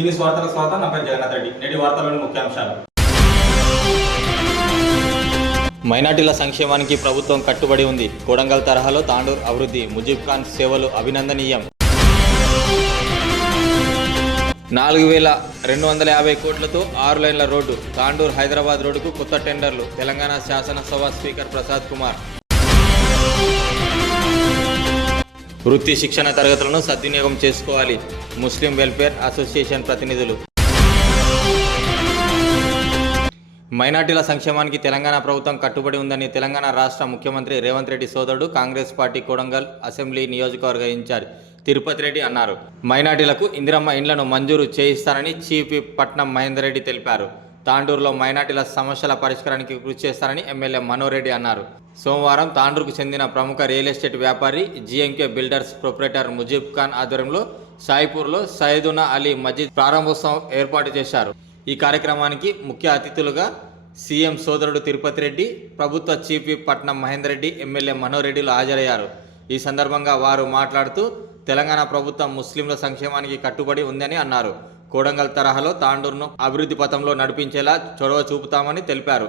సీనియస్ వార్తల స్వాగతం. నా పేరు జగన్నాథ్ రెడ్డి. నేటి వార్తలోని ముఖ్యాంశాలు. మైనార్టీల సంక్షేమానికి ప్రభుత్వం కట్టుబడి ఉంది. కొడంగల్ తరహాలో తాండూర్ అభివృద్ధి ముజీబ్ ఖాన్ సేవలు అభినందనీయం. నాలుగు వేల రెండు వందల యాభై కోట్లతో ఆరు లైన్ల రోడ్డు తాండూర్ హైదరాబాద్ రోడ్డుకు కొత్త టెండర్లు తెలంగాణ శాసనసభ స్పీకర్ ప్రసాద్ కుమార్. వృత్తి శిక్షణ తరగతులను సద్వినియోగం చేసుకోవాలి. ముస్లిం వెల్ఫేర్ అసోసియేషన్ ప్రతినిధులు. మైనార్టీల సంక్షేమానికి తెలంగాణ ప్రభుత్వం కట్టుబడి ఉందని తెలంగాణ రాష్ట్ర ముఖ్యమంత్రి రేవంత్ రెడ్డి సోదరుడు కాంగ్రెస్ పార్టీ కొడంగల్ అసెంబ్లీ నియోజకవర్గ ఇన్ఛార్జ్ తిరుపతి రెడ్డి అన్నారు. మైనార్టీలకు ఇందిరమ్మ ఇండ్లను మంజూరు చేయిస్తారని చీఫ్ పట్నం మహేందర్ రెడ్డి తెలిపారు. తాండూరులో మైనార్టీల సమస్యల పరిష్కారానికి కృషి చేస్తారని ఎమ్మెల్యే మనోరెడ్డి అన్నారు. సోమవారం తాండూరుకు చెందిన ప్రముఖ రియల్ ఎస్టేట్ వ్యాపారి GMK builders proprietor Mujeeb Khan ఆధ్వర్యంలో సాయిపూర్లో సయదునా అలీ మజీద్ ప్రారంభోత్సవం ఏర్పాటు చేశారు. ఈ కార్యక్రమానికి ముఖ్య అతిథులుగా సీఎం సోదరుడు తిరుపతి రెడ్డి ప్రభుత్వ చీఫ్ విప్ పట్నం మహేందర్ రెడ్డి ఎమ్మెల్యే మనోరెడ్డిలు హాజరయ్యారు. ఈ సందర్భంగా వారు మాట్లాడుతూ తెలంగాణ ప్రభుత్వం ముస్లింల సంక్షేమానికి కట్టుబడి ఉందని అన్నారు. కోడంగల్ తరహాలో తాండూరును అభివృద్ధి పథంలో నడిపించేలా చొరవ చూపుతామని తెలిపారు.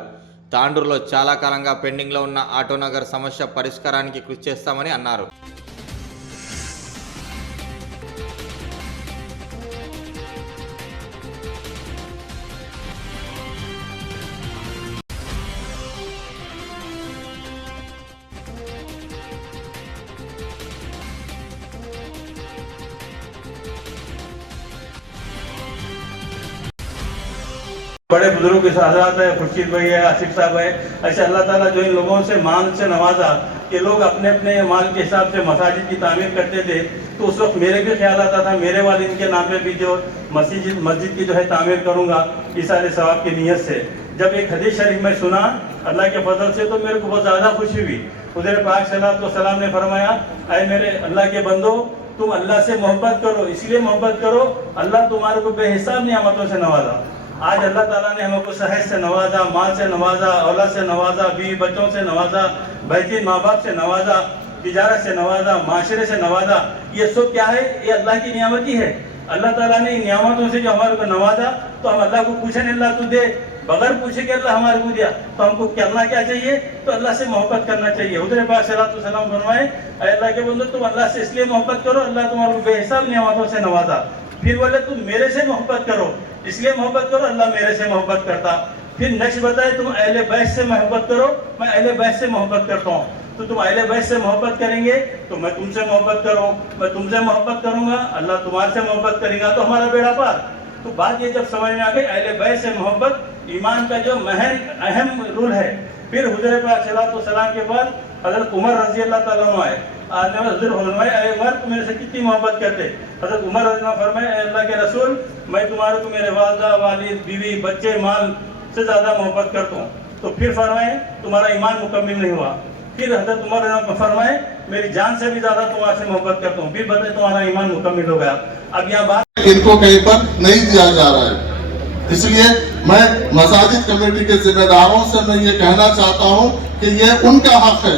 తాండూరులో చాలా కాలంగా పెండింగ్లో ఉన్న ఆటోనగర్ సమస్య పరిష్కారానికి కృషి చేస్తామని అన్నారు. بڑے بزرگ اس آزاد ہے خورشید بھائی ہے آصف صاحب ہے ایسے اللہ تعالیٰ جو ان لوگوں سے مال سے نوازا کہ لوگ اپنے اپنے مال کے حساب سے مساجد کی تعمیر کرتے تھے، تو اس وقت میرے بھی خیال آتا تھا، میرے والد کے نام پہ بھی جو مسجد مسجد کی جو ہے تعمیر کروں گا اس اشار ثواب کی نیت سے۔ جب ایک حدیث شریف میں سنا اللہ کے فضل سے، تو میرے کو بہت زیادہ خوشی ہوئی۔ حضر پاک صلی اللہ علیہ وسلم نے فرمایا، اے میرے اللہ کے بندو، تم اللہ سے محبت کرو اس لیے محبت کرو، اللہ تمہارے کو بے حساب نعمتوں سے نوازا۔ آج اللہ تعالیٰ نے ہم کو صحت سے نوازا، مال سے نوازا، اولاد سے نوازا، بیوی بچوں سے نوازا بہترین ماں باپ سے نوازا، تجارت سے نوازا، معاشرے سے نوازا، یہ سب کیا ہے؟ یہ اللہ کی نعمت ہی ہے۔ اللہ تعالیٰ نے ان نعمتوں سے جو ہمارے کو نوازا، تو ہم اللہ کو پوچھیں اللہ تو دے، بغیر پوچھے کہ اللہ ہمارے کو دیا، تو ہم کو کرنا کیا چاہیے؟ تو اللہ سے محبت کرنا چاہیے۔ حضر پاک صلی اللہ وسلم فرمائے، اے اللہ کے بندو، تم اللہ سے اس لیے محبت کرو، اللہ تمہارے کو بے حساب نعمتوں سے نوازا۔ پھر بولے تم میرے سے محبت کرو۔ اس لیے محبت کرو، اللہ میرے سے محبت کرتا۔ پھر نقش بتائے، تم اہل بیس سے محبت کرو، میں اہل بیس سے محبت کرتا ہوں۔ تو تم اہل بیس سے محبت کریں گے، تو میں تم سے محبت کروں۔ میں تم سے محبت کروں گا، اللہ تمہارے سے محبت کرے گا، تو ہمارا بیڑا پار۔ تو بات یہ جب سمجھ میں آ گئی، اہل بیس سے محبت ایمان کا جو مہن اہم رول ہے۔ پھر حضر پر صلی اللہ وسلم کے بعد حضرت عمر رضی اللہ تعالیٰ عنہ آئے۔ آج حضر حضرت عمر اے عمر، تم میرے سے کتنی محبت کرتے؟ حضرت عمر رضی اللہ فرمائے، اے اللہ کے رسول، میں تمہارے کو میرے والدہ، والد، بیوی، بچے، مال سے زیادہ محبت کرتا ہوں. تو پھر فرمائے، تمہارا ایمان مکمل نہیں ہوا. پھر حضرت عمر رضی اللہ فرمائے، میری جان سے بھی زیادہ تمہارے سے محبت کرتا ہوں. پھر بتائے، تمہارا ایمان مکمل ہو گیا. اب یہاں بات ان کو کہیں پر نہیں دیا جا رہا ہے۔ اس لیے میں مساجد کمیٹی کے ذمہ داروں سے میں یہ کہنا چاہتا ہوں کہ یہ ان کا حق ہے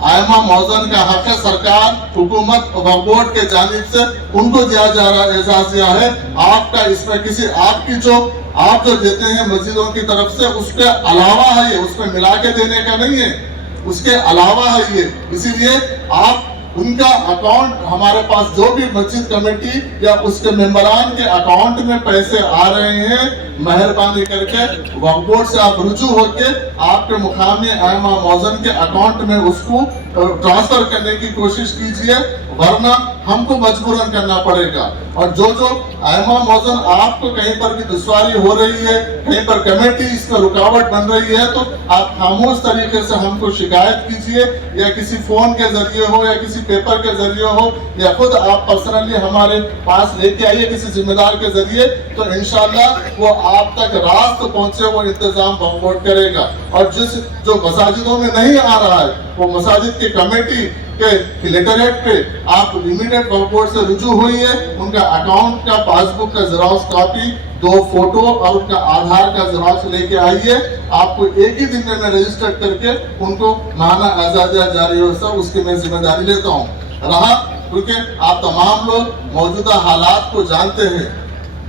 آئمہ موزن کا حق سرکار، حکومت بورڈ کے جانب سے ان کو دیا جا رہا اعزاز دیا ہے۔ آپ کا اس میں کسی آپ کی جو آپ جو دیتے ہیں مسجدوں کی طرف سے، اس کے علاوہ ہے یہ، اس میں ملا کے دینے کا نہیں ہے۔ اس کے علاوہ ہے یہ۔ اسی لیے آپ ان کا اکاؤنٹ ہمارے پاس جو بھی مسجد کمیٹی یا اس کے ممبران کے اکاؤنٹ میں پیسے آ رہے ہیں، مہربانی کر کے وقت بورڈ سے آپ رجوع ہو کے آپ کے مقامی اہم موزن کے اکاؤنٹ میں اس کو ٹرانسفر کرنے کی کوشش کیجیے ورنہ ہم کو مجبوراً کرنا پڑے گا۔ اور جو جو ایما موزن آپ کو کہیں پر بھی دشواری ہو رہی ہے، کہیں پر کمیٹی اس کا رکاوٹ بن رہی ہے، تو آپ خاموش طریقے سے ہم کو شکایت کیجیے یا کسی فون کے ذریعے ہو، یا کسی پیپر کے ذریعے ہو، یا خود آپ پرسنلی ہمارے پاس لے کے آئیے کسی ذمہ دار کے ذریعے، تو انشاءاللہ وہ آپ تک راست پہنچے، وہ انتظام بہم کرے گا۔ اور جس جو مساجدوں میں نہیں آ رہا ہے، وہ مساجد کے کی کمیٹی کے لیٹریٹ پہ آپ امیڈیٹ کارپورٹ سے رجوع ہوئی ہے ان کا اکاؤنٹ کا پاس بک کا زراؤس کاپی دو فوٹو اور ان کا آدھار کا زراؤس لے کے آئیے آپ کو ایک ہی دن میں ریجسٹر کر کے ان کو مانا آزادیہ جاری ہو سب اس کی میں ذمہ داری لیتا ہوں۔ رہا، کیونکہ آپ تمام لوگ موجودہ حالات کو جانتے ہیں۔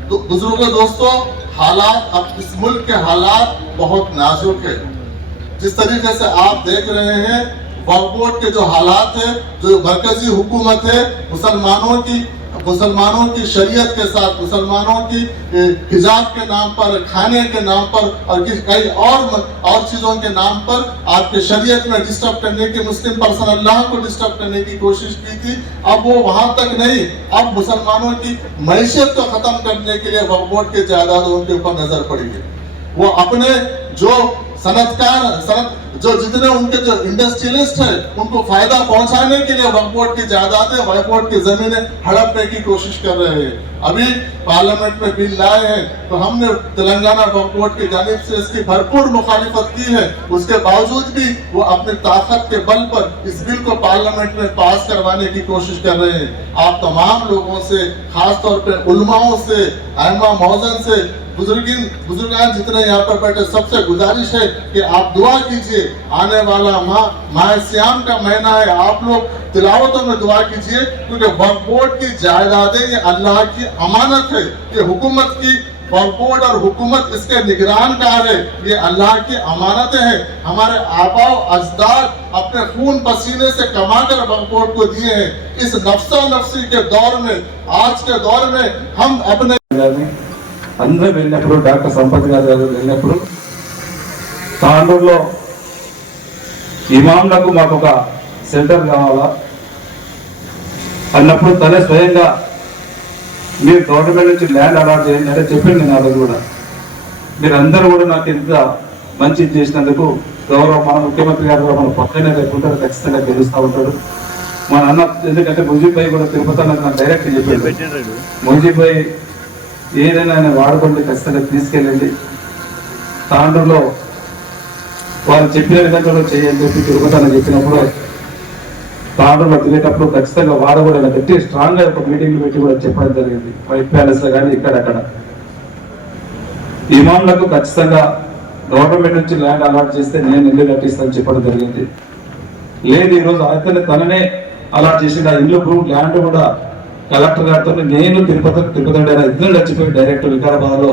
بزرگ دوستو حالات اب اس ملک کے حالات بہت نازک ہے جس طریقے سے آپ دیکھ رہے ہیں باغوٹ کے جو حالات ہیں، جو مرکزی حکومت ہے، مسلمانوں کی مسلمانوں کی شریعت کے ساتھ، مسلمانوں کی حجاب کے نام پر، کھانے کے نام پر، اور کئی اور اور چیزوں کے نام پر آپ کے شریعت میں ڈسٹرب کرنے کی، مسلم پرسن اللہ کو ڈسٹرب کرنے کی کوشش کی تھی۔ اب وہ وہاں تک نہیں۔ اب مسلمانوں کی معیشت کو ختم کرنے کے لیے وقبوٹ کے جائیدادوں کے اوپر نظر پڑی ہے۔ وہ اپنے جو صنعت کار صنعت جو جتنے ان کے جو انڈسٹریلسٹ ہیں، ان کو فائدہ پہنچانے کے لیے وقف بورڈ کی جائیدادیں وقف بورڈ کی زمینیں ہڑپنے کی کوشش کر رہے ہیں۔ ابھی پارلیمنٹ میں بل لائے ہیں، تو ہم نے تلنگانہ وقف بورڈ کی جانب سے اس کی بھرپور مخالفت کی ہے۔ اس کے باوجود بھی وہ اپنی طاقت کے بل پر اس بل کو پارلیمنٹ میں پاس کروانے کی کوشش کر رہے ہیں۔ آپ تمام لوگوں سے، خاص طور پہ علماؤں سے احمد موزن سے بزرگین، بزرگان جتنے یہاں پر بیٹھے، سب سے گزارش ہے کہ آپ دعا کیجیے، آنے والا ماہ ماہ سیام کا مہینہ ہے، آپ لوگ تلاوتوں میں دعا کیجیے، کیونکہ وقف بورڈ کی جائیدادیں یہ اللہ کی امانت ہے یہ حکومت کی وقف بورڈ اور حکومت اس کے نگران کار ہے، یہ اللہ کی امانتیں ہیں۔ ہمارے آبا اجداد اپنے خون پسینے سے کما کر بغبوٹ کو دیے ہیں۔ اس نفسہ نفسی کے دور میں، آج کے دور میں، ہم اپنے అందరూ వెళ్ళినప్పుడు డాక్టర్ సంపత్ గారు గారు వెళ్ళినప్పుడు తాండూరులో ఇమాంలకు మాకు ఒక సెంటర్ కావాలా? అన్నప్పుడు తనే స్వయంగా మీరు గవర్నమెంట్ నుంచి ల్యాండ్ అలాట్ చేయండి అంటే చెప్పింది నేను రోజు కూడా. మీరందరూ కూడా నాకు ఇంత మంచి చేసినందుకు గౌరవం మన ముఖ్యమంత్రి గారు కూడా మన పక్కనే ఉంటారు ఖచ్చితంగా గెలుస్తూ ఉంటాడు. మా అన్న ఎందుకంటే భాయ్ కూడా తిరుపతి అన్నది నాకు డైరెక్ట్ చెప్పాడు. భాయ్ ఏదైనా ఆయన వాడుకోండి ఖచ్చితంగా తీసుకెళ్ళండి. తాండ్రులో వారు చెప్పిన విధంగా చేయని చెప్పి తిరుగుతానని చెప్పినప్పుడు తాండ్రులో తిరిగేటప్పుడు ఖచ్చితంగా వారు కూడా ఇలా గట్టి స్ట్రాంగ్గా ఒక మీటింగ్ పెట్టి కూడా చెప్పడం జరిగింది. వైట్ ప్యాలెస్లో కానీ ఇక్కడక్కడ ఇమాన్లకు ఖచ్చితంగా గవర్నమెంట్ నుంచి ల్యాండ్ అలాట్ చేస్తే నేను ఇల్లు కట్టిస్తానని చెప్పడం జరిగింది. లేదు ఈరోజు అయితే తననే అలాట్ చేసిండు. ఆ ఇల్లు ప్రూఫ్ ల్యాండ్ కూడా కలెక్టర్ గారితో నేను తిరుపతి తిరుపతి ఇద్దరు చచ్చిపోయి డైరెక్ట్ వికారాబాద్లో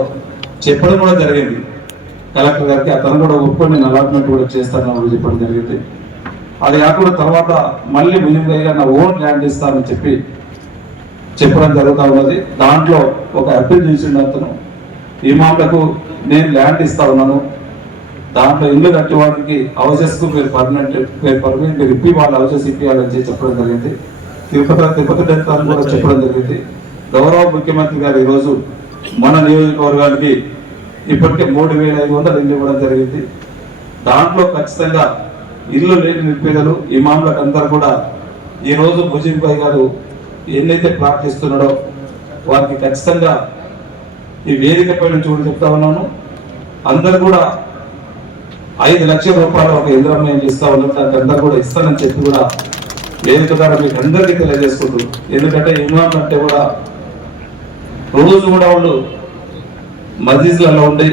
చెప్పడం కూడా జరిగింది. కలెక్టర్ గారికి అతను కూడా ఒప్పుకొని నేను అలాట్మెంట్ కూడా చేస్తాను చెప్పడం జరిగింది. అది కాకుండా తర్వాత మళ్ళీ మునింబయ్య నా ఓన్ ల్యాండ్ ఇస్తానని చెప్పి చెప్పడం జరుగుతూ ఉన్నది. దాంట్లో ఒక అప్పీల్ చేసిండు అతను. ఈ మాటకు నేను ల్యాండ్ ఇస్తా ఉన్నాను. దాంట్లో ఇల్లు కట్టేవాడికి హౌసెస్ మీరు పర్మనెంట్ మీరు పర్మనెంట్ మీరు ఇప్పి వాళ్ళు హౌసెస్ ఇప్పియాలని చెప్పి చెప్పడం జరిగింది. తిరుపతి తిరుపతి డెంతాన్ని కూడా చెప్పడం జరిగింది. గౌరవ ముఖ్యమంత్రి గారు ఈరోజు మన నియోజకవర్గానికి ఇప్పటికే మూడు వేల ఐదు వందలు ఇల్లు ఇవ్వడం జరిగింది. దాంట్లో ఖచ్చితంగా ఇల్లు లేని నిరుపేదలు ఇమాంలకు అందరు కూడా ఈ రోజు ముజీబ్ భాయ్ గారు ఎన్నైతే ప్రార్థిస్తున్నాడో వారికి ఖచ్చితంగా ఈ వేదిక పైన చూడు చెప్తా ఉన్నాను. అందరు కూడా ఐదు లక్షల రూపాయలు ఒక ఇంద్రం నేను ఇస్తా ఉన్నాను దానికి అందరు కూడా ఇస్తానని చెప్పి కూడా వేదిక ద్వారా మీకు అందరికీ తెలియజేసుకుంటూ. ఎందుకంటే ఇమాం అంటే కూడా రోజు కూడా వాళ్ళు మజీజ్లలో ఉండి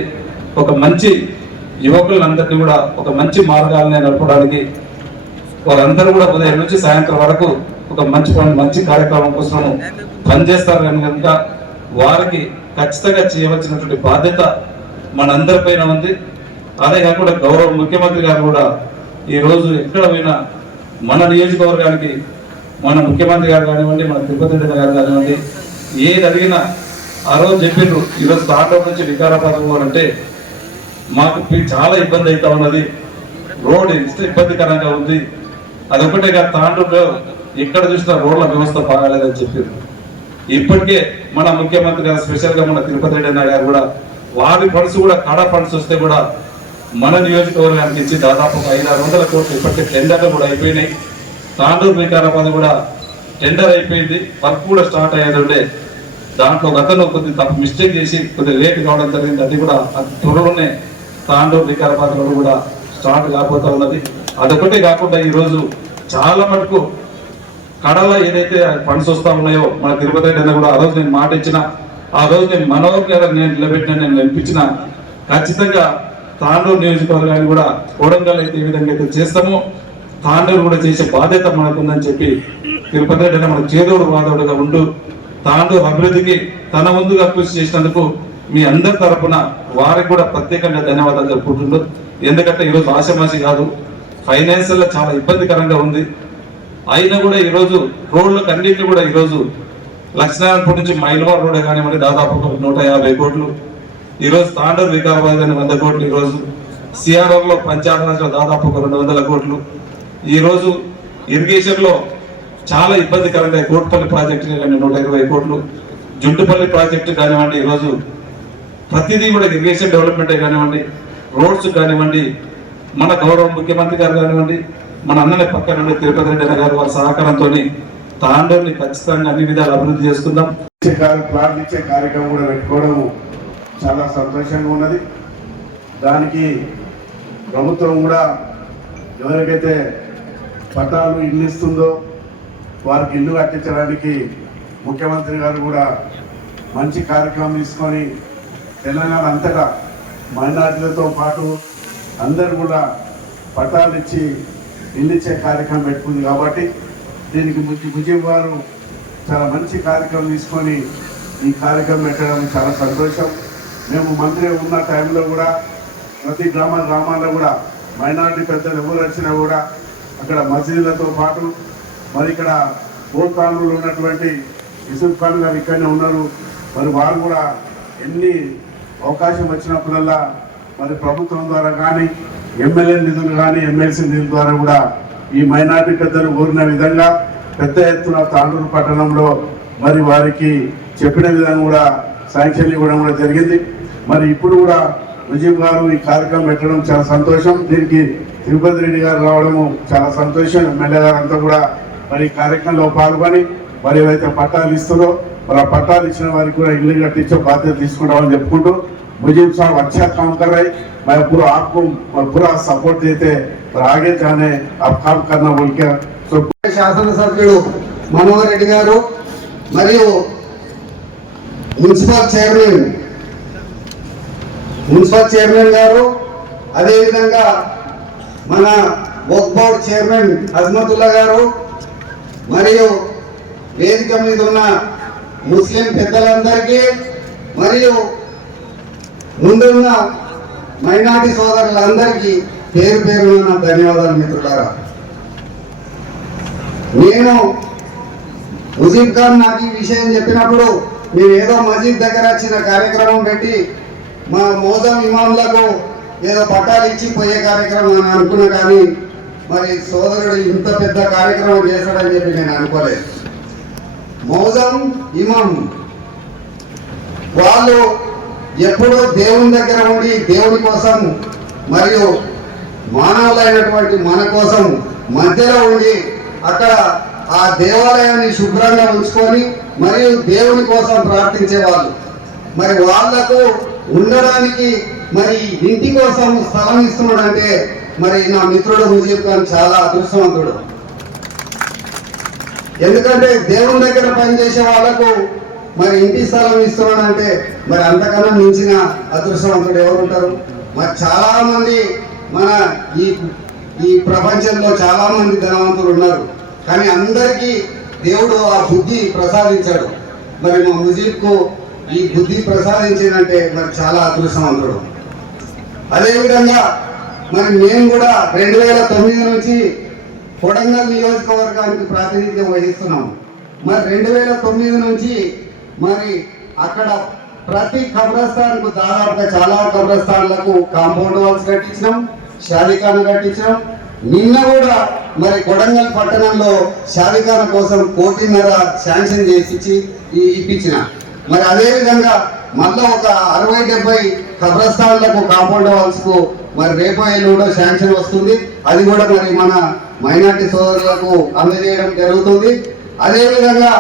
ఒక మంచి యువకులందరినీ కూడా ఒక మంచి మార్గాలని నడపడానికి వారందరూ కూడా ఉదయం నుంచి సాయంత్రం వరకు ఒక మంచి పని మంచి కార్యక్రమం కోసం పనిచేస్తారు కనుక వారికి ఖచ్చితంగా చేయవలసినటువంటి బాధ్యత మనందరిపైన ఉంది. అదే కాకుండా గౌరవ ముఖ్యమంత్రి గారు కూడా ఈ రోజు ఎక్కడ పోయినా మన నియోజకవర్గానికి మన ముఖ్యమంత్రి గారు కానివ్వండి మన తిరుపతి రెడ్డి గారు కానివ్వండి ఏది అడిగినా ఆ రోజు చెప్పిండ్రు. ఈరోజు తాండవ నుంచి వికారాబాద్ పోవాలంటే మాకు చాలా ఇబ్బంది అవుతా ఉన్నది. రోడ్ ఎంత ఇబ్బందికరంగా ఉంది. అదొకటే కాదు తాండూరులో ఎక్కడ చూసినా రోడ్ల వ్యవస్థ బాగాలేదని చెప్పారు ఇప్పటికే మన ముఖ్యమంత్రి గారు స్పెషల్గా మన తిరుపతి రెడ్డి గారు కూడా వారి ఫండ్స్ కూడా కడ ఫండ్స్ వస్తే కూడా మన నియోజకవర్గానికి ఇచ్చి దాదాపు ఐదు ఆరు వందల కోట్లు ఇప్పటికే టెండర్లు కూడా అయిపోయినాయి. తాండూరు వికారాబాద్ కూడా టెండర్ అయిపోయింది. వర్క్ కూడా స్టార్ట్ అయ్యేది దాంట్లో గతంలో కొద్ది తప్పు మిస్టేక్ చేసి కొద్ది లేట్ కావడం జరిగింది. అది కూడా అతి త్వరలోనే తాండూరు వికారాబాద్ కూడా స్టార్ట్ కాకపోతా ఉన్నది. అదొకటే కాకుండా ఈరోజు చాలా మటుకు కడల ఏదైతే ఫండ్స్ వస్తూ ఉన్నాయో మన తిరుపతి రెడ్డి కూడా ఆ రోజు నేను మాట ఇచ్చిన ఆ రోజు నేను మనోహర్ గారు నేను నిలబెట్టిన నేను నిలిపించిన ఖచ్చితంగా తాండూరు నియోజకవర్గాన్ని కూడా కోడంగల్ అయితే ఏ విధంగా అయితే చేస్తామో తాండూరు కూడా చేసే బాధ్యత మనకుందని చెప్పి తిరుపతి రెడ్డి మన చేదోడు వాదోడుగా ఉంటూ తాండూరు అభివృద్ధికి తన ముందుగా కృషి చేసినందుకు మీ అందరి తరపున వారికి కూడా ప్రత్యేకంగా ధన్యవాదాలు జరుపుకుంటున్నారు ఎందుకంటే ఈరోజు ఆశమాసి కాదు ఫైనాన్షియల్ చాలా ఇబ్బందికరంగా ఉంది. అయినా కూడా ఈరోజు రోడ్లకు అన్నింటినీ కూడా ఈరోజు లక్ష్మీనారాయణపూర్ నుంచి మైలవార్ రోడ్ కానివ్వండి దాదాపు ఒక నూట యాభై కోట్లు. ఈరోజు తాండూరు వికారాబాద్ అని వంద కోట్లు ఈరోజు సిఆర్ఆర్లో లో పంచాయత్ దాదాపు ఒక రెండు వందల కోట్లు. ఈరోజు ఇరిగేషన్లో చాలా ఇబ్బందికరంగా కోట్పల్లి ప్రాజెక్టు నూట ఇరవై కోట్లు. జుంటుపల్లి ప్రాజెక్టు కానివ్వండి ఈరోజు ప్రతిదీ కూడా ఇరిగేషన్ డెవలప్మెంటే కానివ్వండి రోడ్స్ కానివ్వండి మన గౌరవ ముఖ్యమంత్రి గారు కానివ్వండి మన అన్నని పక్కన తిరుపతి రెడ్డి గారు వారి సహకారంతో తాండూరుని ఖచ్చితంగా అన్ని విధాలు అభివృద్ధి చేసుకుందాం. ప్రార్థించే కార్యక్రమం కూడా పెట్టుకోవడం చాలా సంతోషంగా ఉన్నది. దానికి ప్రభుత్వం కూడా ఎవరికైతే పట్టాలు ఇల్లు ఇస్తుందో వారికి ఇల్లు కట్టించడానికి ముఖ్యమంత్రి గారు కూడా మంచి కార్యక్రమం తీసుకొని తెలంగాణ అంతటా మైనార్టీలతో పాటు అందరు కూడా పట్టాలు ఇచ్చి ఇల్లు ఇచ్చే కార్యక్రమం పెట్టుకుంది కాబట్టి దీనికి ముజి ముజీబ్ గారు చాలా మంచి కార్యక్రమం తీసుకొని ఈ కార్యక్రమం పెట్టడం చాలా సంతోషం. మేము మంత్రి ఉన్న టైంలో కూడా ప్రతి గ్రామ గ్రామాల్లో కూడా మైనారిటీ పెద్దలు ఎవరు వచ్చినా కూడా అక్కడ మసీదులతో పాటు మరి ఇక్కడ భూతానులు ఉన్నటువంటి యూసుఫ్ ఖాన్ గారు ఇక్కడనే ఉన్నారు. మరి వారు కూడా ఎన్ని అవకాశం వచ్చినప్పుడల్లా మరి ప్రభుత్వం ద్వారా కానీ ఎమ్మెల్యే నిధులు కానీ ఎమ్మెల్సీ నిధుల ద్వారా కూడా ఈ మైనార్టీ పెద్దలు కోరిన విధంగా పెద్ద ఎత్తున తాండూరు పట్టణంలో మరి వారికి చెప్పిన విధంగా కూడా శాంక్షన్ ఇవ్వడం కూడా జరిగింది. మరి ఇప్పుడు కూడా ముజీబ్ గారు ఈ కార్యక్రమం పెట్టడం చాలా సంతోషం దీనికి తిరుపతి రెడ్డి గారు రావడము చాలా సంతోషం ఎమ్మెల్యే గారు అంతా కూడా మరి ఈ కార్యక్రమంలో పాల్గొని మరి ఏవైతే పట్టాలు ఇస్తారో మరి ఆ పట్టాలు ఇచ్చిన వారికి కూడా ఇల్లు కట్టించే బాధ్యత తీసుకుంటామని చెప్పుకుంటూ मुझीब साहब अच्छा काम कर रहे मैं पूरा आपको पूरा सपोर्ट देते और आगे जाने आप काम करना बोल के तो శాసనసభ్యుడు మనోహర్ రెడ్డి గారు మరియు మున్సిపల్ చైర్మన్ మున్సిపల్ చైర్మన్ గారు అదేవిధంగా మన వర్క్ బోర్డ్ చైర్మన్ అజ్మతుల్లా గారు మరియు వేదిక మీద ఉన్న ముస్లిం పెద్దలందరికీ మరియు ముందున్న మైనార్టీ సోదరులందరికీ పేరు పేరు నా ధన్యవాదాలు మిత్రులారా. నేను ముజీబ్ ఖాన్ నాకు ఈ విషయం చెప్పినప్పుడు నేను ఏదో మసీద్ దగ్గర వచ్చిన కార్యక్రమం పెట్టి మా మోజం ఇమాంలకు ఏదో పట్టాలు ఇచ్చి పోయే కార్యక్రమం అని అనుకున్నా కానీ మరి సోదరుడు ఇంత పెద్ద కార్యక్రమం చేశాడని చెప్పి నేను అనుకోలేదు. మోజం ఇమాం వాళ్ళు ఎప్పుడూ దేవుని దగ్గర ఉండి దేవుని కోసం మరియు మానవులైనటువంటి మన కోసం మధ్యలో ఉండి అక్కడ ఆ దేవాలయాన్ని శుభ్రంగా ఉంచుకొని మరియు దేవుని కోసం ప్రార్థించే వాళ్ళు మరి వాళ్ళకు ఉండడానికి మరి ఇంటి కోసం స్థలం ఇస్తున్నాడంటే మరి నా మిత్రుడు ముజీబ్ ఖాన్ చాలా అదృష్టవంతుడు. ఎందుకంటే దేవుని దగ్గర పనిచేసే వాళ్ళకు మరి ఇంటి స్థలం ఇస్తున్నాడు అంటే మరి అంతకన్నా మించిన అదృష్టవంతుడు ఎవరు ఉంటారు? మరి చాలా మంది మన ఈ ఈ ప్రపంచంలో చాలా మంది ధనవంతులు ఉన్నారు. కానీ అందరికీ దేవుడు ఆ బుద్ధి ప్రసాదించాడు. మరి మా ముజీబ్కు ఈ బుద్ధి ప్రసాదించిందంటే మరి చాలా అదృష్టవంతుడు. అదేవిధంగా మరి మేము కూడా రెండు వేల తొమ్మిది నుంచి కొడంగల్ నియోజకవర్గానికి ప్రాతినిధ్యం వహిస్తున్నాం. మరి రెండు వేల తొమ్మిది నుంచి మరి అక్కడ ప్రతి కబ్రస్థాన్కు దాదాపుగా చాలా కబ్రస్థాన్లకు కాంపౌండ్ వాల్స్ కట్టించినాం షాదిఖాన్ కట్టించినాం. నిన్న కూడా మరి కొడంగల్ పట్టణంలో షాదిఖాన్ కోసం కోటిన్నర శాంక్షన్ చేసి ఈ- ఇప్పించిన. మరి అదే విధంగా ఒక అరవై డెబ్బై కబ్రస్థాన్లకు కాంపౌండ్ వాల్స్ మరి రేపు ఎల్లుండో శాంక్షన్ వస్తుంది. అది కూడా మరి మన మైనార్టీ సోదరులకు అందజేయడం జరుగుతుంది. అదేవిధంగా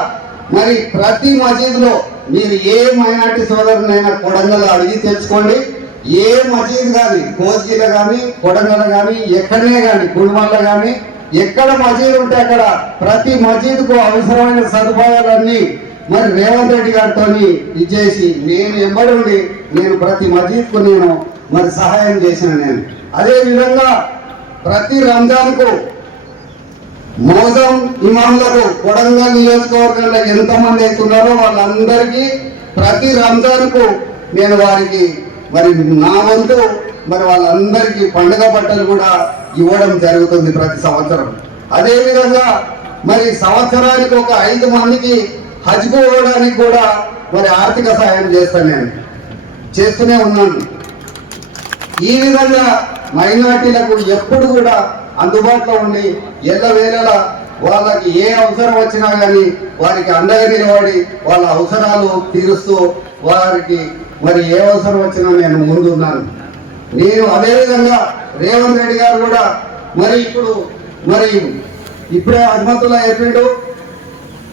మరి ప్రతి మసీదులో మీరు ఏ మైనార్టీ సోదరునైనా కొడంగల్ అడిగి తెలుసుకోండి. ఏ మసీద్ కానీ కోస్గిల కానీ కొడంగల్ కానీ ఎక్కడనే కానీ కుటుంబాల కానీ ఎక్కడ మసీదు ఉంటే అక్కడ ప్రతి మసీదుకు అవసరమైన సదుపాయాలన్నీ మరి రేవంత్ రెడ్డి గారితో ఇచ్చేసి నేను ఎంబడి నేను ప్రతి మసీద్కు నేను మరి సహాయం చేసిన నేను. అదే విధంగా ప్రతి రంజాన్కు మోసం ఇమాంలకు కొడంగల్ నియోజకవర్గంలో ఎంతమంది అవుతున్నారో వాళ్ళందరికీ ప్రతి రంజాన్కు నేను వారికి మరి నా వంతు మరి వాళ్ళందరికీ పండుగ బట్టలు కూడా ఇవ్వడం జరుగుతుంది ప్రతి సంవత్సరం. అదేవిధంగా మరి సంవత్సరానికి ఒక ఐదు మందికి హజ్ పోవడానికి కూడా మరి ఆర్థిక సహాయం చేస్తాను నేను. చేస్తూనే ఉన్నాను. ఈ విధంగా మైనార్టీలకు ఎప్పుడు కూడా అందుబాటులో ఉండి ఎల్లవేళలా వాళ్ళకి ఏ అవసరం వచ్చినా కానీ వారికి అండగా నిలబడి వాళ్ళ అవసరాలు తీరుస్తూ వారికి మరి ఏ అవసరం వచ్చినా నేను ముందున్నాను. నేను అదేవిధంగా రేవంత్ రెడ్డి గారు కూడా మరి ఇప్పుడు మరి ఇప్పుడే హనుమంతులా చెప్పిండు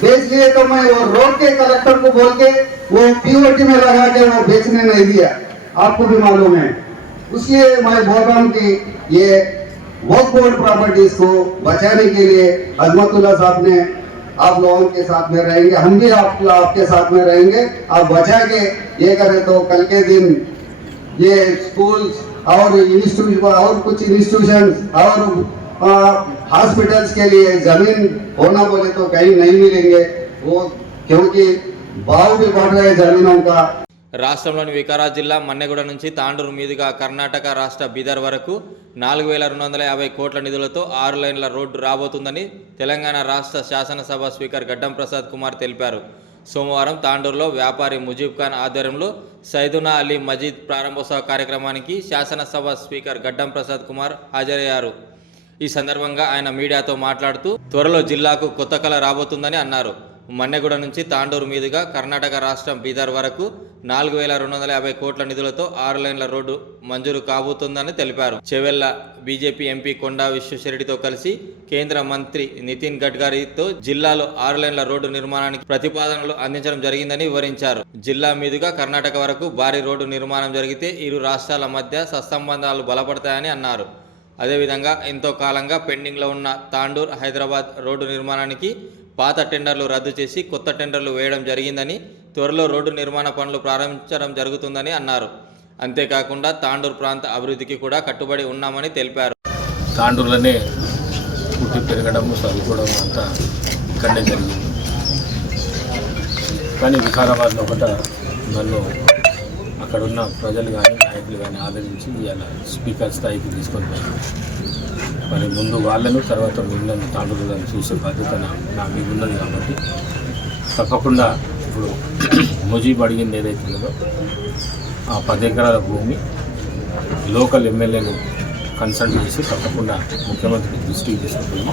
بیچ لیے تو میں وہ روڈ کے کلیکٹر کو بول کے وہ پیورٹی میں لگا کے وہ بیچنے نہیں دیا آپ کو بھی معلوم ہے اس لیے میں بول رہا ہوں کہ یہ وقف بورڈ پراپرٹیز کو بچانے کے لیے عظمت اللہ صاحب نے آپ لوگوں کے ساتھ میں رہیں گے ہم بھی آپ آپ کے ساتھ میں رہیں گے آپ بچا کے یہ کریں تو کل کے دن یہ اسکول اور انسٹیٹیوشن اور کچھ انسٹیٹیوشن اور हॉस्पिटल्स के लिए जमीन होना बोले तो कहीं नहीं मिलेंगे वो क्योंकि भाव भी बढ़ रहे हैं जमीनों का రాష్ట్రంలోని వికారాబాద్ జిల్లా మన్నెగూడ నుంచి తాండూరు మీదుగా కర్ణాటక రాష్ట్ర బీదర్ వరకు నాలుగు వేల రెండు వందల యాభై కోట్ల నిధులతో ఆరు లైన్ల రోడ్డు రాబోతుందని తెలంగాణ రాష్ట్ర శాసనసభ స్పీకర్ గడ్డం ప్రసాద్ కుమార్ తెలిపారు సోమవారం తాండూరులో వ్యాపారి ముజీబ్ ఖాన్ ఆధ్వర్యంలో సైదునా అలీ మజీద్ ప్రారంభోత్సవ కార్యక్రమానికి శాసనసభ స్పీకర్ గడ్డం ప్రసాద్ కుమార్ హాజరయ్యారు ఈ సందర్భంగా ఆయన మీడియాతో మాట్లాడుతూ త్వరలో జిల్లాకు కొత్త కళ రాబోతుందని అన్నారు. మన్నెగూడ నుంచి తాండూరు మీదుగా కర్ణాటక రాష్ట్రం బీదర్ వరకు నాలుగు వేల రెండు వందల యాభై కోట్ల నిధులతో ఆరు లైన్ల రోడ్డు మంజూరు కాబోతుందని తెలిపారు. చెవెల్ల బీజేపీ ఎంపీ కొండా విశ్వశ్రెడ్డితో కలిసి కేంద్ర మంత్రి నితిన్ గడ్కరీతో జిల్లాలో ఆరు లైన్ల రోడ్డు నిర్మాణానికి ప్రతిపాదనలు అందించడం జరిగిందని వివరించారు. జిల్లా మీదుగా కర్ణాటక వరకు భారీ రోడ్డు నిర్మాణం జరిగితే ఇరు రాష్ట్రాల మధ్య సత్సంబంధాలు బలపడతాయని అన్నారు. అదేవిధంగా ఎంతో కాలంగా పెండింగ్లో ఉన్న తాండూర్ హైదరాబాద్ రోడ్డు నిర్మాణానికి పాత టెండర్లు రద్దు చేసి కొత్త టెండర్లు వేయడం జరిగిందని త్వరలో రోడ్డు నిర్మాణ పనులు ప్రారంభించడం జరుగుతుందని అన్నారు. అంతేకాకుండా తాండూర్ ప్రాంత అభివృద్ధికి కూడా కట్టుబడి ఉన్నామని తెలిపారు. తాండూరులోనే పుట్టి పెరగడం చదువుకోవడం అంతా ఇక్కడనే జరిగింది. కానీ వికారాబాద్లో ఒకట నన్ను అక్కడ ఉన్న ప్రజలు కానీ నాయకులు కానీ ఆదరించి ఇలా స్పీకర్ స్థాయికి తీసుకొని మరి ముందు వాళ్ళను తర్వాత ముందని తాండూరులను చూసే బాధ్యత నా- నా మీద ఉన్నది కాబట్టి తప్పకుండా ఇప్పుడు ముజీబ్ అడిగింది ఏదైతే ఉందో ఆ పది ఎకరాల భూమి లోకల్ ఎమ్మెల్యేను కన్సల్ట్ చేసి తప్పకుండా ముఖ్యమంత్రి దృష్టికి తీసుకుపోయి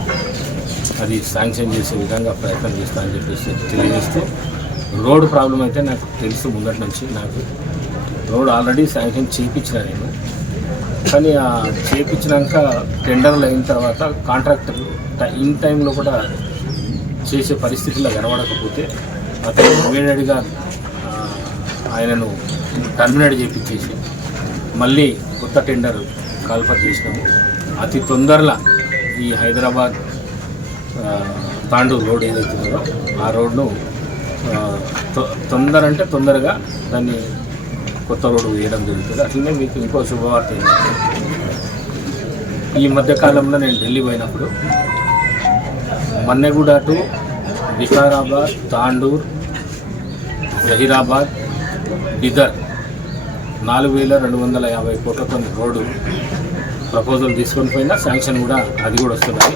అది శాంక్షన్ చేసే విధంగా ప్రయత్నం చేస్తా అని చెప్పేసి తెలియజేస్తూ రోడ్ ప్రాబ్లం అయితే నాకు తెలుసు ముందటి నుంచి నాకు రోడ్ ఆల్రెడీ శాంక్షన్ చేయించిన నేను. కానీ ఆ చేయించినాక టెండర్లు అయిన తర్వాత కాంట్రాక్టర్ ఇన్ టైంలో కూడా చేసే పరిస్థితిలో కనబడకపోతే అతను ఇమీడియట్గా ఆయనను టర్మినేట్ చేయించేసి మళ్ళీ కొత్త టెండర్ కాల్ఫర్ చేసినాము. అతి తొందరలో ఈ హైదరాబాద్ తాండూరు రోడ్ ఏదైతే ఉందో ఆ రోడ్ను తొ- తొందర అంటే తొందరగా దాన్ని కొత్త రోడ్డు వేయడం జరుగుతుంది. అట్లనే మీకు ఇంకో శుభవార్త ఏంటంటే ఈ మధ్యకాలంలో నేను ఢిల్లీ పోయినప్పుడు మన్నెగూడ టు వికారాబాద్ తాండూర్ జహీరాబాద్ బిదర్ నాలుగు వేల రెండు వందల యాభై కోట్లతో రోడ్డు ప్రపోజల్ తీసుకొని పోయినా శాంక్షన్ కూడా అది కూడా వస్తున్నాయి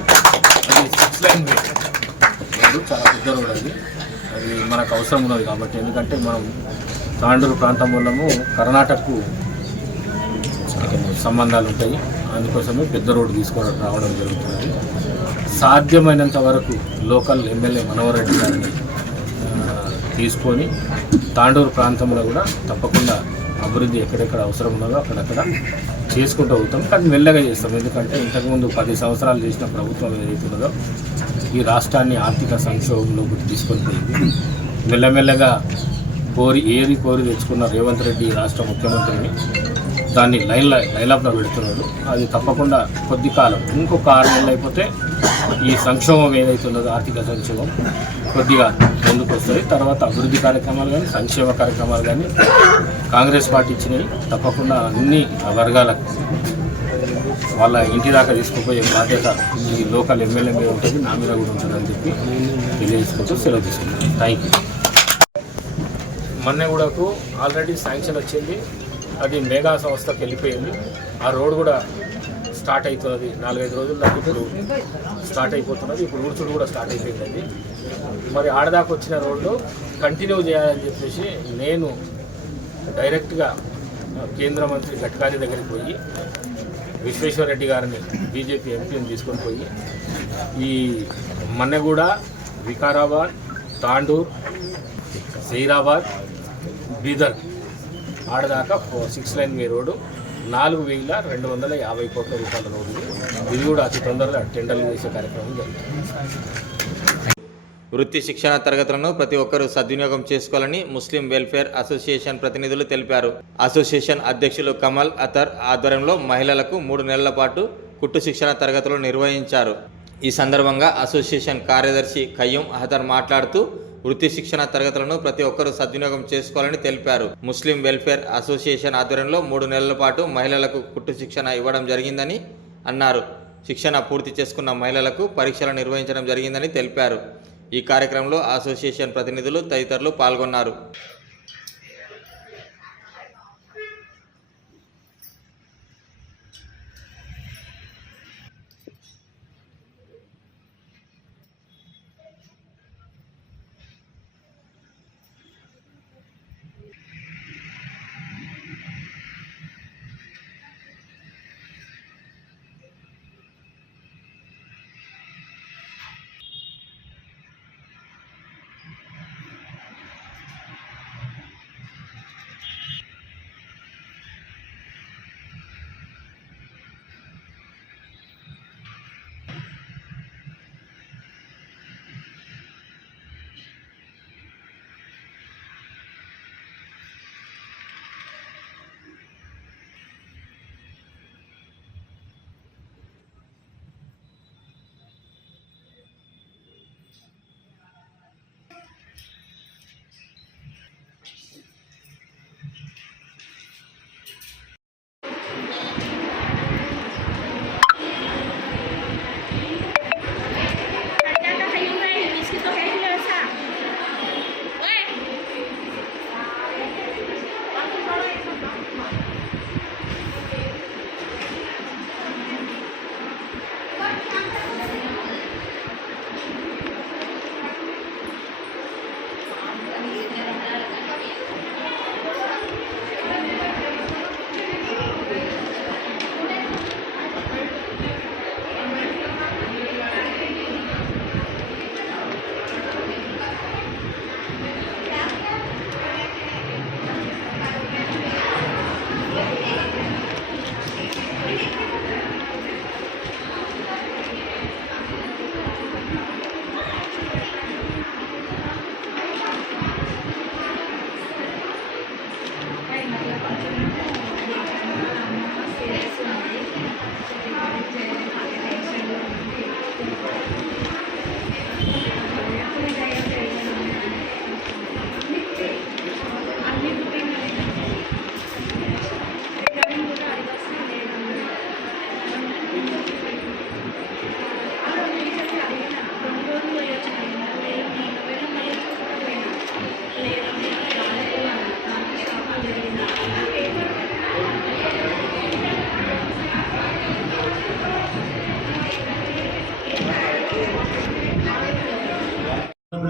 అది సిక్స్ లైన్ రోడ్డు చాలా పెద్ద రోడ్ అది. మనకు అవసరం ఉన్నది కాబట్టి. ఎందుకంటే మనం తాండూరు ప్రాంతం వల్లము కర్ణాటకకు సంబంధాలు ఉంటాయి. అందుకోసమే పెద్ద రోడ్డు తీసుకొని రావడం జరుగుతుంది సాధ్యమైనంత వరకు లోకల్ ఎమ్మెల్యే మనోహర్ రెడ్డి గారిని తీసుకొని తాండూరు ప్రాంతంలో కూడా తప్పకుండా అభివృద్ధి ఎక్కడెక్కడ అవసరం ఉన్నదో అక్కడక్కడ చేసుకుంటూ పోతాం కానీ మెల్లగా చేస్తాం. ఎందుకంటే ఇంతకుముందు పది సంవత్సరాలు చేసిన ప్రభుత్వం ఏదైతున్నదో ఈ రాష్ట్రాన్ని ఆర్థిక సంక్షోభంలోకి తీసుకొని పోయింది. మెల్లమెల్లగా కోరి ఏరి కోరి తెచ్చుకున్న రేవంత్ రెడ్డి రాష్ట్ర ముఖ్యమంత్రిని దాన్ని లైన్ లైన్అప్లో పెడుతున్నాడు అది తప్పకుండా కొద్ది కాలం. ఇంకొక ఆరు నెలలు అయిపోతే ఈ సంక్షోభం ఏదైతే ఉన్నదో ఆర్థిక సంక్షోభం కొద్దిగా ముందుకు వస్తుంది. తర్వాత అభివృద్ధి కార్యక్రమాలు కానీ సంక్షేమ కార్యక్రమాలు కానీ కాంగ్రెస్ పార్టీ ఇచ్చినవి తప్పకుండా అన్ని వర్గాలకు వాళ్ళ ఇంటి దాకా తీసుకుపోయే బాధ్యత ఈ లోకల్ ఎమ్మెల్యే మీద ఉంటుంది నా మీద కూడా ఉంటుందని చెప్పి తెలియజేసుకుంటూ సెలవు తీసుకుంటాను థ్యాంక్ యూ మన్నెగూడకు ఆల్రెడీ శాంక్షన్ వచ్చింది. అది మేఘా సంస్థకు వెళ్ళిపోయింది. ఆ రోడ్ కూడా స్టార్ట్ అవుతున్నది. నాలుగైదు రోజుల్లో ఇప్పుడు స్టార్ట్ అయిపోతున్నది. ఇప్పుడు ఉడుచుడు కూడా స్టార్ట్ అయిపోయింది మరి ఆడదాకా వచ్చిన రోడ్లు కంటిన్యూ చేయాలని చెప్పేసి నేను డైరెక్ట్గా కేంద్ర మంత్రి గడ్కరీ దగ్గరికి పోయి విశ్వేశ్వరరెడ్డి గారిని బీజేపీ ఎంపీని తీసుకొని పోయి ఈ మన్నెగూడ వికారాబాద్ తాండూర్ జైరాబాద్ బీదర్ ఆడదాకా సిక్స్ లైన్ మీ రోడ్డు నాలుగు వేల రెండు వందల యాభై కోట్ల రూపాయల రోడ్డు ఇది కూడా అతి తొందరగా టెండర్లు వేసే కార్యక్రమం జరుగుతుంది. వృత్తి శిక్షణ తరగతులను ప్రతి ఒక్కరూ సద్వినియోగం చేసుకోవాలని ముస్లిం వెల్ఫేర్ అసోసియేషన్ ప్రతినిధులు తెలిపారు. అసోసియేషన్ అధ్యక్షులు కమల్ అతర్ ఆధ్వర్యంలో మహిళలకు మూడు నెలల పాటు కుట్టు శిక్షణ తరగతులు నిర్వహించారు. ఈ సందర్భంగా అసోసియేషన్ కార్యదర్శి ఖయ్యూం అహతర్ మాట్లాడుతూ వృత్తి శిక్షణ తరగతులను ప్రతి ఒక్కరూ సద్వినియోగం చేసుకోవాలని తెలిపారు. ముస్లిం వెల్ఫేర్ అసోసియేషన్ ఆధ్వర్యంలో మూడు నెలల పాటు మహిళలకు కుట్టు శిక్షణ ఇవ్వడం జరిగిందని అన్నారు. శిక్షణ పూర్తి చేసుకున్న మహిళలకు పరీక్షలు నిర్వహించడం జరిగిందని తెలిపారు. ఈ కార్యక్రమంలో అసోసియేషన్ ప్రతినిధులు తదితరులు పాల్గొన్నారు.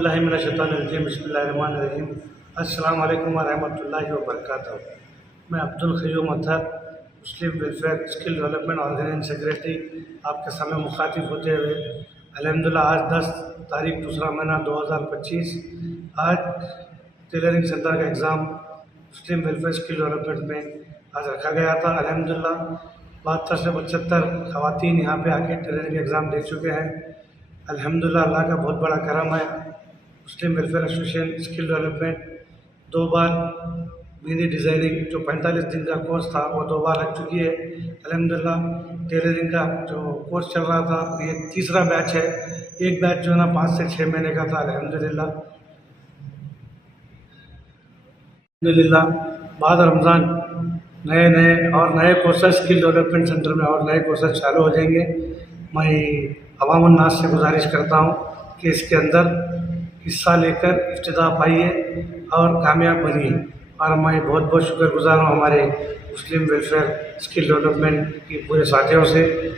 باللہ من الشیطان الرجیم، بسم اللہ الرحمن الرحیم۔ السلام علیکم ورحمۃ اللہ وبرکاتہ۔ میں عبد الخیوم اطہر مسلم ویلفیئر اسکل ڈیولپمنٹ آرگنائزیشن سیکریٹری، آپ کے سامنے مخاطب ہوتے ہوئے۔ الحمدللہ، آج دس تاریخ، دوسرا مہینہ دو ہزار پچیس۔ آج ٹیلرنگ سینٹر کا ایگزام مسلم ویلفیئر اسکل ڈیولپمنٹ میں آج رکھا گیا تھا۔ الحمدللہ، بہتر سے پچہتر خواتین یہاں پہ آ کے ٹیلرنگ ایگزام دے چکے ہیں۔ الحمدللہ، اللہ کا بہت بڑا کرم ہے۔ مسلم ویلفیئر ایسوسیشن اسکل ڈیولپمنٹ دو بار مہندی ڈیزائننگ جو پینتالیس دن کا کورس تھا وہ دو بار لگ چکی ہے۔ الحمد للہ ٹیلرنگ کا جو کورس چل رہا تھا یہ تیسرا بیچ ہے۔ ایک بیچ جو ہے نا پانچ سے چھ مہینے کا تھا۔ الحمد للہ الحمد للہ بعد رمضان نئے نئے اور نئے کورسز اسکل ڈیولپمنٹ سینٹر میں اور نئے کورسز چالو ہو جائیں گے۔ میں عوام الناس سے گزارش کرتا ہوں کہ اس کے اندر حصہ لے کر افتتاح پائیے اور کامیاب بنیے اور میں بہت بہت شکر گزار ہوں ہمارے مسلم ویلفیئر اسکل ڈیولپمنٹ کے پورے ساتھیوں سے۔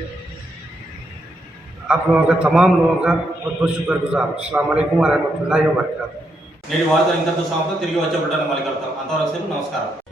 آپ لوگوں کا تمام لوگوں کا بہت بہت شکر گزار۔ السلام علیکم ورحمۃ اللہ وبرکاتہ۔ ఇంతటితో సమాప్తం తిరిగి వచ్చే బిడ్డను మళ్ళీ అంతవరకు నమస్కారం